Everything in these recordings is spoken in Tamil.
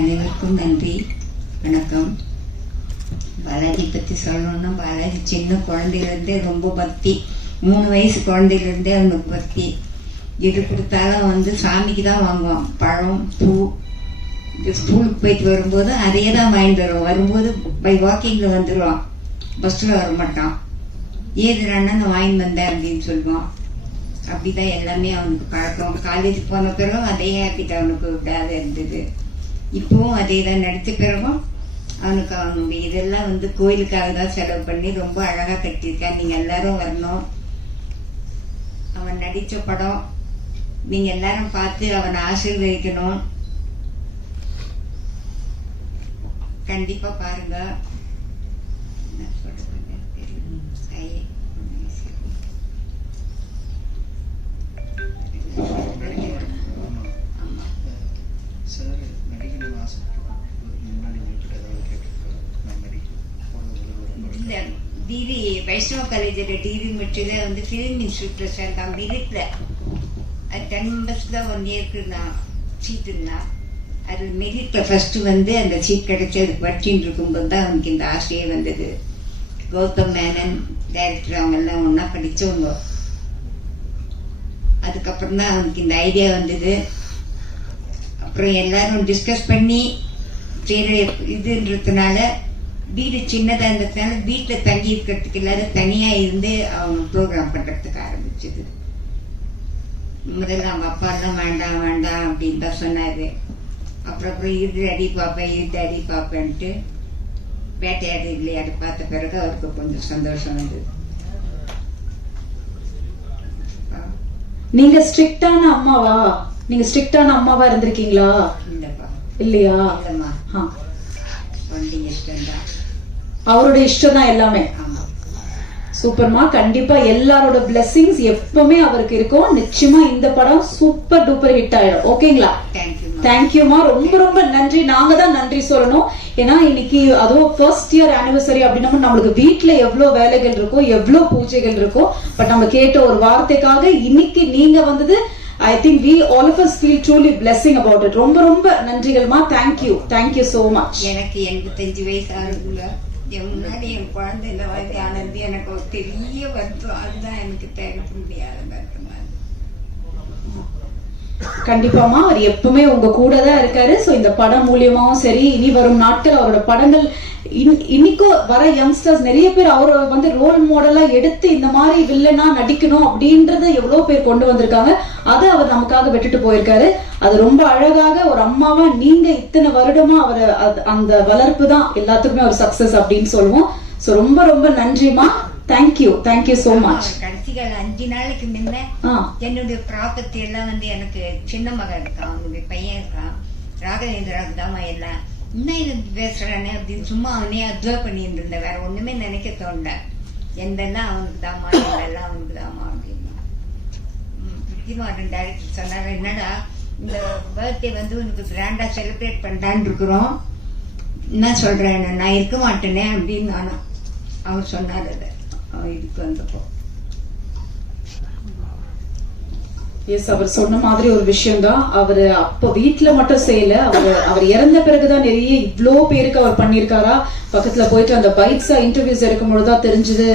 அனைவருக்கும் நன்றி, வணக்கம். பாலாஜி பற்றி சொல்லணும்னா, பாலாஜி சின்ன குழந்தையிலேருந்தே ரொம்ப பக்தி. 3 வயசு குழந்தையிலேருந்தே அவனுக்கு பக்தி. எது கொடுத்தாலும் சாமிக்கு தான் வாங்குவான். பழம், பூ. ஸ்கூலுக்கு போயிட்டு வரும்போது அதே தான் வாங்கிட்டு வருவான். வரும்போது பை வாக்கிங்கில் வந்துடுவான், பஸ்ஸில் வரமாட்டான். ஏதுனா நான் வாங்கி வந்தேன் அப்படின்னு சொல்லுவான். அப்படிதான் எல்லாமே அவனுக்கு பழக்கம். காலேஜ் போன பிறகும் அதே ஹேபிட் அவனுக்கு விடாத இருந்தது. இப்பவும் அதே தான். நடித்த பிறகும் அவனுடைய இதெல்லாம் கோயிலுக்காக தான் செலவு பண்ணி ரொம்ப அழகா கட்டியிருக்கான். நீங்க எல்லாரும் வரணும். அவன் நடிச்ச படம் நீங்க எல்லாரும் பார்த்து அவனை ஆசீர்வதிக்கணும். கண்டிப்பா பாருங்க. டிகிரி வைஷ்ணவ காலேஜில் டிகிரி முடிச்சதை ஃபிலிம் இன்ஸ்டியூட்ல சேர்ந்தான். மெரிட்ல 10 மெம்பர்ஸ் தான் 1 இயருக்கு நான் சீட் இருந்தான். அது மெரிட்ல ஃபர்ஸ்ட் அந்த சீட் கிடைச்சது. படிச்சுட்டு இருக்கும்போது தான் அவனுக்கு இந்த ஆசையே வந்தது. கௌதம் மேனன் டைரக்டர் அவங்க எல்லாம் ஒன்னா படிச்சவங்க. அதுக்கப்புறம் தான் அவனுக்கு இந்த ஐடியா வந்தது. அப்புறம் எல்லாரும் டிஸ்கஸ் பண்ணி சரி இதுன்றதுனால வீடு சின்னதா இருந்ததுனால வீட்டுல தங்கி இருக்கிறதுக்கு இல்லாத தனியா இருந்து அவங்க ப்ரோக்ராம் பண்றதுக்கு ஆரம்பிச்சது. முதல்ல அவங்க அப்பா எல்லாம் வேண்டாம் வேண்டாம் அப்படின்னு தான் சொன்னாரு. அப்புறம் இது அடி பார்ப்பேன், இது அடி பார்ப்பேன்ட்டு வேட்டையாடு விளையாடு பார்த்த பிறகு அவருக்கு கொஞ்சம் சந்தோஷம் வந்தது. நீங்க ஸ்ட்ரிக்டான அம்மாவா? நீங்க ஸ்ட்ரிக்டான அம்மாவா இருந்திருக்கீங்களா? இல்லப்பா. இல்லையா? இல்லம்மா. இஷ்டம் தான். அவருடைய இஷ்டம் தான் எல்லாமே. சூப்பர்மா. கண்டிப்பா எல்லாரோட பிளெஸிங்ஸ் எப்பவுமே அவருக்கு இருக்கும். நிச்சயமா இந்த படம் சூப்பர் டூப்பர் ஹிட் ஆயிடும். ஓகேங்களா? தேங்க்யூமா. ரொம்ப ரொம்ப நன்றி. நாங்க தான் நன்றி சொல்லணும். ஏன்னா இன்னைக்கு அதுவும் ஃபர்ஸ்ட் இயர் ஆனிவர்சரி அப்படின்னா நம்மளுக்கு வீட்டுல எவ்வளவு வேலைகள் இருக்கும், எவ்வளவு பூஜைகள் இருக்கும். பட் நம்ம கேட்ட ஒரு வார்த்தைக்காக இன்னைக்கு நீங்க வந்தது, I think we all of us feel truly blessing about it. ரொம்ப ரொம்ப நன்றிகள்மா. thank you so much. எனக்கு 85 வயசு ஆகுதுங்க. முன்னாடி என் குழந்தை இந்த வயது ஆனது எனக்கு ஒரு பெரிய வருத்தம். அதுதான் எனக்கு தேவைக்க முடியாத வருத்தமா. கண்டிப்பாமா அவர் எப்பவுமே உங்க கூட தான் இருக்காரு. சோ இந்த படம் மூலியமாவும் சரி, இனி வரும் நாட்கள் அவரோட படங்கள் இன்னைக்கும் வர யங்ஸ்டர்ஸ் நிறைய பேர் அவரை ரோல் மாடலா எடுத்து இந்த மாதிரி வில்லனா நடிக்கணும் அப்படின்றத எவ்வளவு பேர் கொண்டு வந்திருக்காங்க. அதை அவர் நமக்காக விட்டுட்டு போயிருக்காரு. அது ரொம்ப அழகாக ஒரு அம்மாவா நீங்க இத்தனை வருடமா அவரை அந்த வளர்ப்பு தான் எல்லாத்துக்குமே ஒரு சக்சஸ் அப்படின்னு சொல்லுவோம். சோ ரொம்ப ரொம்ப நன்றிமா. Thank you so much. கடைசிகள் 5 நாளைக்கு முன்ன என்னுடைய ப்ராப்பர்ட்டி எல்லாம் எனக்கு சின்ன மகன் இருக்கான், அவனுடைய பையன் இருக்கான், ராகவேந்திராவுக்கு தாமா எல்லாம் இன்னும் பேசுறானே அப்படின்னு சும்மா அவனே அப்சர்வ் பண்ணிட்டு இருந்தேன். வேற ஒண்ணுமே நினைக்க தோண்ட. எந்தெல்லாம் அவனுக்கு தாமா, எந்தெல்லாம் அவனுக்கு தாமா அப்படின்னு. பிருத்திமாறன் டைரக்டர் சொன்னாரு, என்னடா இந்த பர்த்டே உனக்கு கிராண்டா செலிப்ரேட் பண்ணலான்னு இருக்கிறோம், என்ன சொல்றேன், நான் இருக்க மாட்டேனே அப்படின்னு நானும் அவர் சொன்னார். அதை இதுக்கு வந்தப்போ அவர் சொன்ன மாதிரி ஒரு விஷயம் தான். அவரு அப்ப வீட்டுல மட்டும் செய்யல, அவர் இறந்த பிறகுதான் நிறைய இவ்வளோ பேருக்கு அவர் பண்ணிருக்காரா. பக்கத்துல போயிட்டு அந்த பைட்ஸா இன்டர்வியூஸ் எடுக்கும்போதுதான் தெரிஞ்சது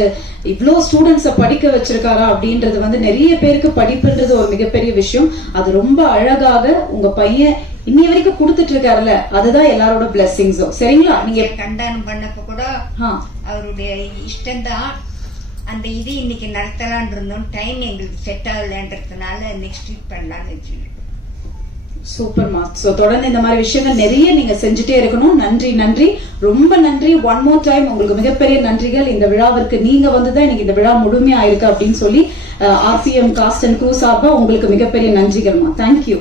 இவ்வளோ ஸ்டூடெண்ட்ஸ படிக்க வச்சிருக்காரா அப்படின்றது நிறைய பேருக்கு படிப்புன்றது ஒரு மிகப்பெரிய விஷயம். அது ரொம்ப அழகாக உங்க பையன் இன்னி வரைக்கும் கொடுத்துட்டு இருக்காருல்ல, அதுதான் எல்லாரோட பிளெஸிங்ஸும். சரிங்களா? நீங்க கண்டானம் பண்ணப்ப கூட அவருடைய இஷ்டம்தான். அந்த இது இன்னைக்கு நடத்தலான் இருந்தோம். டைம் எங்களுக்கு செட் ஆகலன்றதுனால நெக்ஸ்ட் வீக் பண்ணலாம்னு வச்சுருக்கோம். சூப்பர்மா. சோ தொடர்ந்து இந்த மாதிரி விஷயங்கள் நிறைய நீங்க செஞ்சுட்டே இருக்கணும். நன்றி ரொம்ப நன்றி. ஒன் மோர் டைம் உங்களுக்கு மிகப்பெரிய நன்றிகள். இந்த விழாவிற்கு நீங்க வந்துதான் இன்னைக்கு இந்த விழா முழுமையா இருக்கு அப்படின்னு சொல்லி RCM காஸ்ட் அண்ட் க்ரூ சார்பா உங்களுக்கு மிகப்பெரிய நன்றிகள்மா. தேங்க்யூ.